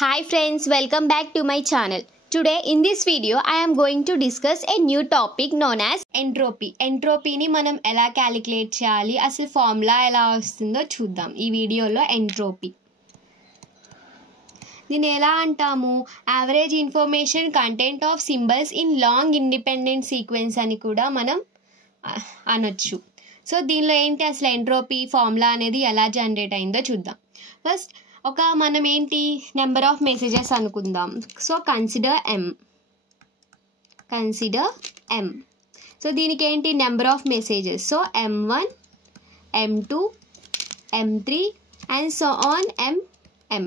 Hi friends, welcome back to my channel. Today in this video I am going to discuss a new topic known as entropy. Entropy ni మనం ఎలా calculate చేయాలి, అసలు formula ఎలా వస్తుందో చూద్దాం ఈ వీడియోలో. ఎంట్రోపీ దీన్ని ఎలా అంటాము, average information content of symbols in long independent sequence అని కూడా మనం అనొచ్చు. సో దీనిలో ఏంటి అసలు ఎంట్రోపీ ఫార్ములా అనేది ఎలా జనరేట్ అయిందో చూద్దాం. ఫస్ట్ మనం ఏంటి నెంబర్ ఆఫ్ మెసేజెస్ అనుకుందాం. So consider m. సో దీనికి ఏంటి number of messages. So m1, m2, m3 and so on m.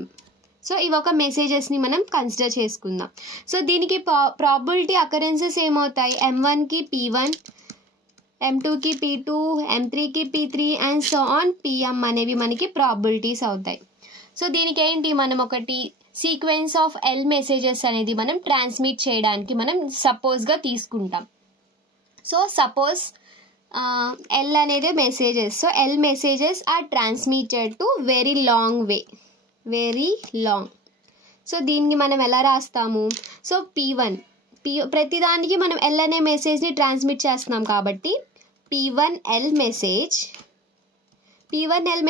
So ఇవి ఒక మెసేజెస్ని మనం కన్సిడర్ చేసుకుందాం. సో దీనికి ప్రాబిలిటీ అకరెన్సెస్ ఏమవుతాయి, m1కి p1, m2కి p2, m3కి p3 and so on pm అనేవి మనకి ప్రాబిలిటీస్ అవుతాయి. సో దీనికి ఏంటి మనం ఒకటి సీక్వెన్స్ ఆఫ్ ఎల్ మెసేజెస్ అనేది మనం ట్రాన్స్మిట్ చేయడానికి మనం సపోజ్గా తీసుకుంటాం. సో సపోజ్ ఎల్ అనేది messages. So L messages are transmitted to very long. So దీన్ని మనం ఎలా రాస్తాము, సో p1 ప్రతిదానికి మనం ఎల్ అనే మెసేజ్ని ట్రాన్స్మిట్ చేస్తున్నాం కాబట్టి p1l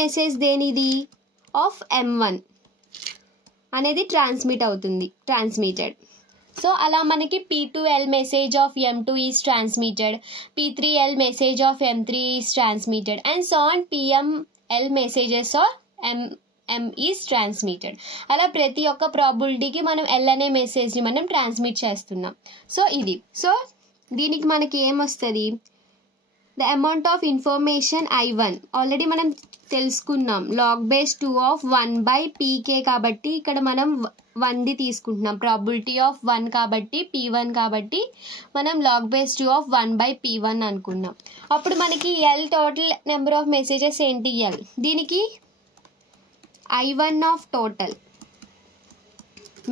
మెసేజ్ దేనిది ఆఫ్ m1 అనేది ట్రాన్స్మిటెడ్. సో అలా మనకి p2l message of m2 is transmitted, p3l message of m3 is transmitted and so on pml messages of m is transmitted. అలా ప్రతి ఒక్క ప్రాబిలిటీకి మనం l అనే మెసేజ్ని మనం ట్రాన్స్మిట్ చేస్తున్నాం. సో దీనికి మనకి ఏమొస్తుంది, the amount of information i1 already మనం తెలుసుకున్నాం, log base 2 of 1/pk కాబట్టి ఇక్కడ మనం 1ది తీసుకుంటున్నాం, ప్రాబిలిటీ ఆఫ్ 1 కాబట్టి p1 కాబట్టి మనం log base 2 of 1/p1 అనుకున్నాం. అప్పుడు మనకి l total number of messages ఏంటి l, దీనికి i1 of total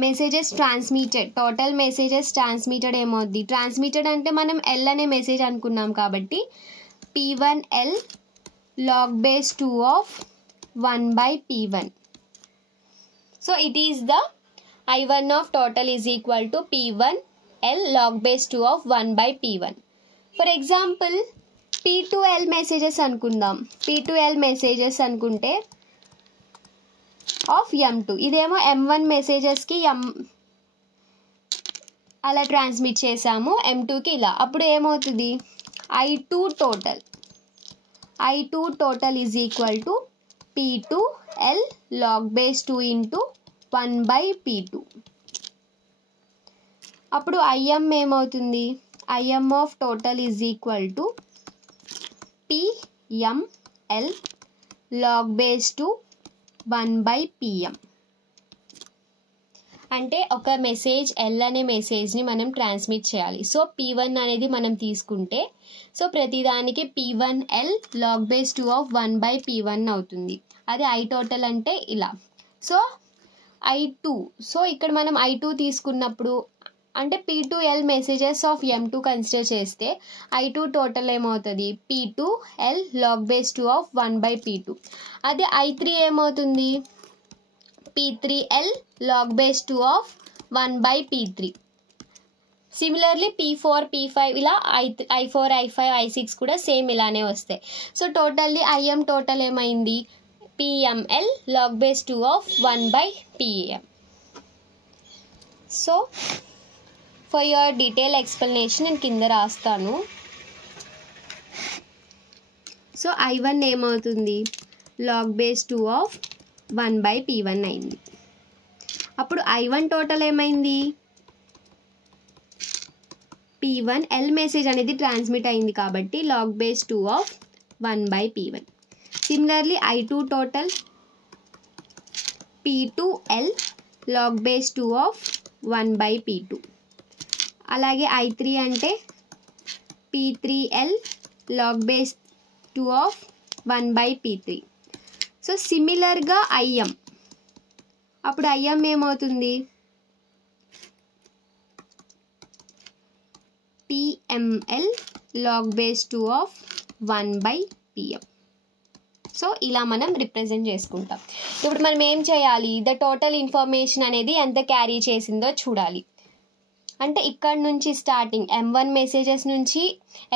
messages transmitted ఏమవుద్ది, ట్రాన్స్మిటెడ్ అంటే మనం l అనే మెసేజ్ అనుకున్నాం కాబట్టి p1l log base 2 of 1/p1. So it is the I1 of total is equal to p1l log base 2 of 1/p1. For example p2l messages అనుకుందాం. p2l messages అనుకుంటే of m2, ఇదేమో m1 మెసేజెస్కి అలా transmit చేసాము, m2కి ఇలా. అప్పుడు ఏమవుతుంది, I2 total is equal to p2l log base 2 into 1/p2. అప్పుడు im ఏమవుతుంది, im of total is equal to pml log base 2 1/pm. అంటే ఒక మెసేజ్ ఎల్ అనే మెసేజ్ని మనం ట్రాన్స్మిట్ చేయాలి. సో p1 అనేది మనం తీసుకుంటే సో ప్రతిదానికి p1l log base 2 of 1/p1 అవుతుంది. అది I total అంటే ఇలా. సో I2, సో ఇక్కడ మనం I2 తీసుకున్నప్పుడు అంటే p2l messages of m2 consider చేస్తే I2 టోటల్ ఏమవుతుంది, p2l log base 2 of 1/p2. అదే I3 ఏమవుతుంది, p3l log base 2 of 1/p3. Similarly p4, p5 ఇలా i4, i5, i6 కూడా సేమ్ ఇలానే వస్తాయి. సో టోటల్లీ im టోటల్ ఏమైంది, pml log base 2 of 1/pm. So for your detail explanation నేను కింద రాస్తాను. సో i1 ఏమవుతుంది, log base 2 of 1/p1 అయింది. అప్పుడు i1 టోటల్ ఏమైంది, p1l మెసేజ్ అనేది ట్రాన్స్మిట్ అయింది కాబట్టి log base 2 of 1/p1. Similarly I2 total p2l log base 2 of 1/p2. అలాగే I3 అంటే p3l log base 2 of 1/p3. So సిమిలర్గా im, అప్పుడు im ఏమవుతుంది, pml log base 2 of 1/pm. So ఇలా మనం రిప్రజెంట్ చేసుకుంటాం. ఇప్పుడు మనం ఏం చేయాలి, ద టోటల్ ఇన్ఫర్మేషన్ అనేది ఎంత క్యారీ చేసిందో చూడాలి. అంటే ఇక్కడ నుంచి స్టార్టింగ్ M1 మెసేజెస్ నుంచి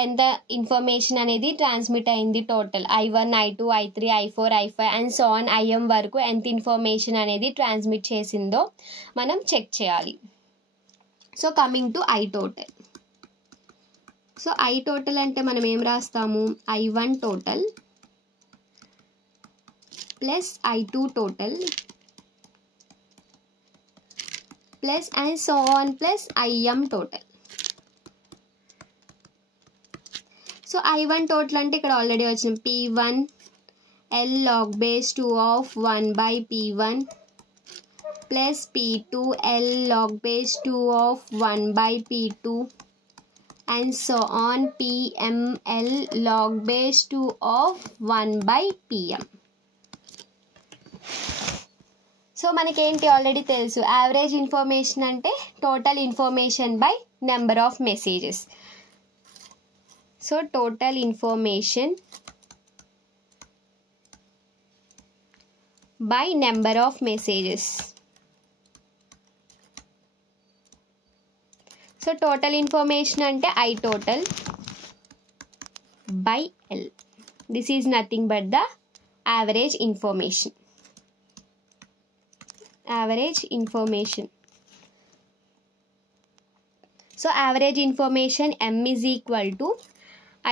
ఎంత ఇన్ఫర్మేషన్ అనేది ట్రాన్స్మిట్ అయింది, total I1 I2 I3 I4 I5 and so on IM వరకు ఎంత ఇన్ఫర్మేషన్ అనేది ట్రాన్స్మిట్ చేసిందో మనం చెక్ చేయాలి. So coming to I total. So I total అంటే మనం ఏం రాస్తాము, I1 total plus I2 total plus and so on plus IM total. So I1 total అంటే ఇక్కడ ఆల్రెడీ వచ్చిన P1 L log base 2 of 1 by P1 plus P2 L log base 2 of 1 by P2 and so on PM L log base 2 of 1 by PM. So మనకేంటి already తెలుసు, average information అంటే total information by number of messages. So total information by number of messages. So total information అంటే I total by L. This is nothing but the average information. Average information. So average information M is equal to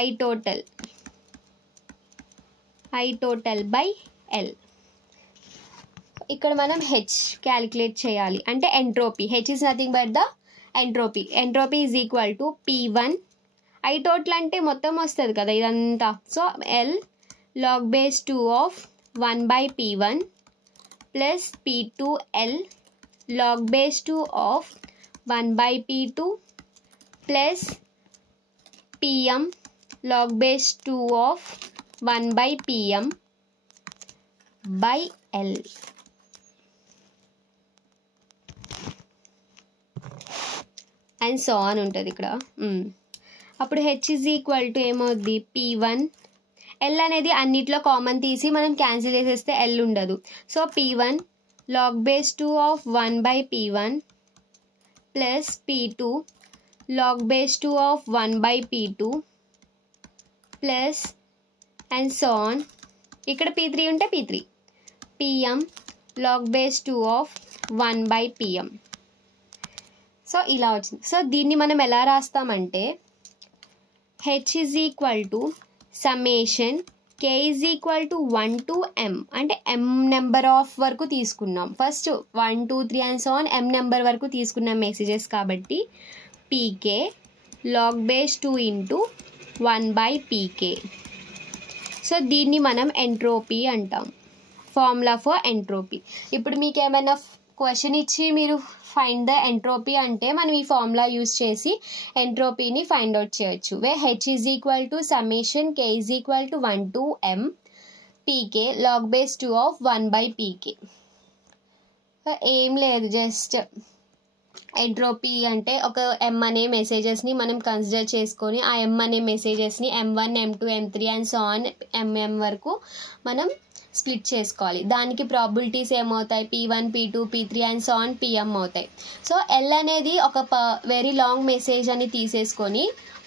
I total by L. ఇక్కడ మనం H calculate చేయాలి, అంటే entropy. H is nothing but the entropy. Entropy is equal to P1 I total అంటే మొత్తం వస్తుంది కదా ఇదంతా. So L log base 2 of 1 by P1 plus P2 L log base 2 of 1 by P2 plus PM log base 2 of 1 by PM by L. And so on ఉంటుంది ఇక్కడ. అప్పుడు H is equal to ఏమవుద్ది, P1 L అనేది అన్నిట్లో common తీసి మనం cancel చేసేస్తే L ఉండదు. So P1 log base 2 of 1 by P1 plus P2 log base 2 of 1 by P2 plus and so on. ఇక్కడ P3 ఉంటే P3 PM log base 2 of 1 by PM. So ఇలా వచ్చింది. సో దీన్ని మనం ఎలా రాస్తామంటే H is equal to summation K is equal to 1 to M, అంటే M number of వరకు తీసుకున్నాం. First 1 2 3 and so on M number వరకు తీసుకున్నాం మెసేజెస్ కాబట్టి PK log base 2 into 1 by PK. So దీన్ని మనం ఎంట్రోపీ అంటాం, ఫార్ములా ఫర్ ఎంట్రోపీ. ఇప్పుడు మీకు ఏమైనా క్వశ్చన్ ఇచ్చి మీరు ఫైండ్ ద ఎంట్రోపీ అంటే మనం ఈ ఫార్ములా యూస్ చేసి ఎంట్రోపీని ఫైండ్ అవుట్ చేయొచ్చు. వే H is equal to summation K is equal to 1 to M PK log base 2 of 1 by PK. ఏం లేదు, జస్ట్ ఎంట్రోపీ అంటే ఒక M అనే మెసేజెస్ని మనం కన్సిడర్ చేసుకొని ఆ M అనే మెసేజెస్ని M1 M2 M3 and so on MM వరకు మనం స్ప్లిట్ చేసుకోవాలి. దానికి ప్రాబిలిటీస్ ఏమవుతాయి, P1 P2 P3 and so on PM అవుతాయి. సో L అనేది ఒక వెరీ లాంగ్ మెసేజ్ అని తీసేసుకొని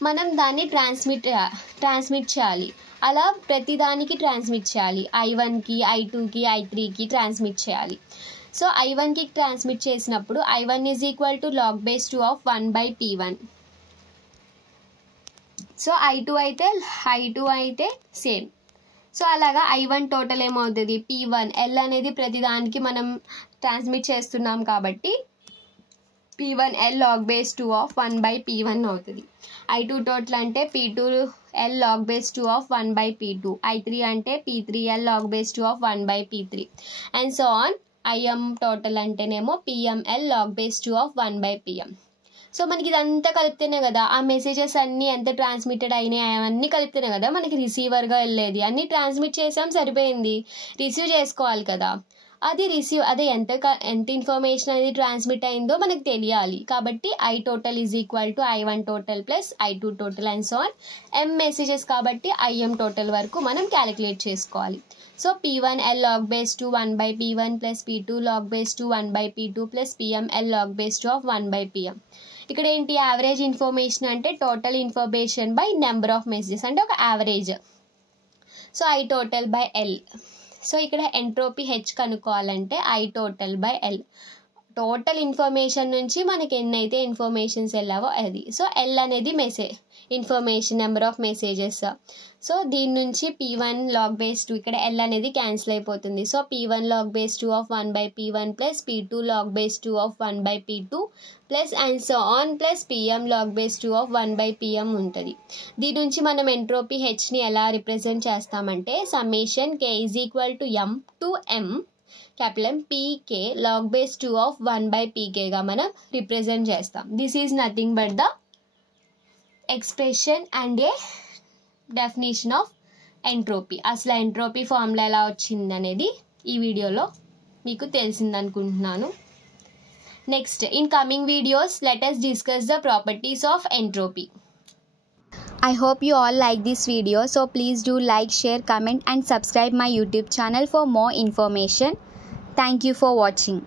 మనం దాన్ని ట్రాన్స్మిట్ చేయాలి. అలా ప్రతిదానికి ట్రాన్స్మిట్ చేయాలి. I1కి I2కి I3కి ట్రాన్స్మిట్ చేయాలి. సో I1కి ట్రాన్స్మిట్ చేసినప్పుడు I1 is equal to log base 2 of 1 by P1. So I2 అయితే సేమ్. సో అలాగా I1 టోటల్ ఏమవుతుంది, P1 L అనేది ప్రతిదానికి మనం ట్రాన్స్మిట్ చేస్తున్నాం కాబట్టి P1 L log base 2 of 1 by P1 అవుతుంది. I2 టోటల్ అంటే P2 L log base 2 of 1 by P2. I3 అంటే P3 L log base 2 of 1 by P3 and so on. IM total అంటేనేమో PM L log base 2 of 1 by PM. So మనకి ఇదంతా కలిపితేనే కదా ఆ messages అన్నీ ఎంత transmitted అయినాయి అవన్నీ కలిపితేనే కదా మనకి రిసీవర్గా వెళ్ళేది. అన్నీ ట్రాన్స్మిట్ చేసాం సరిపోయింది, రిసీవ్ చేసుకోవాలి కదా. అది ఎంత ఇన్ఫర్మేషన్ అనేది ట్రాన్స్మిట్ అయిందో మనకు తెలియాలి. కాబట్టి I total is equal to I1 total plus I2 total and so on. M messages కాబట్టి IM total వరకు మనం క్యాలిక్యులేట్ చేసుకోవాలి. So P1 L log base 2 1 by P1 plus P2 log base 2 1 by P2 plus PM L log base 2 of 1 by PM. ఇక్కడ ఏంటి average information అంటే total information by number of messages అంటే ఒక average. So I total by L. So ఇక్కడ entropy H కనుక్కోవాలంటే I total by L. Total information నుంచి మనకి ఎన్నైతే ఇన్ఫర్మేషన్స్ వెళ్ళావో అది. సో L అనేది information number of messages. So దీని నుంచి P1 log base 2 ఇక్కడ L అనేది క్యాన్సిల్ అయిపోతుంది. So P1 log base 2 of 1 by P1 plus P2 log base 2 of 1 by P2 plus and so on plus PM log base 2 of 1 by PM ఉంటుంది. దీని నుంచి మనం entropy హెచ్ని ఎలా represent చేస్తామంటే summation K is equal to M to M capital M PK log base 2 of 1 by PKగా మనం represent చేస్తాం. This is nothing but the expression and A definition of entropy. అసలు entropy formula ఎలా వచ్చింది అనేది ఈ వీడియోలో మీకు తెలిసింది అనుకుంటున్నాను. Next in coming videos let us discuss the properties of entropy. I hope you all like this video, so please do like, share, comment and subscribe my YouTube channel for more information. Thank you for watching.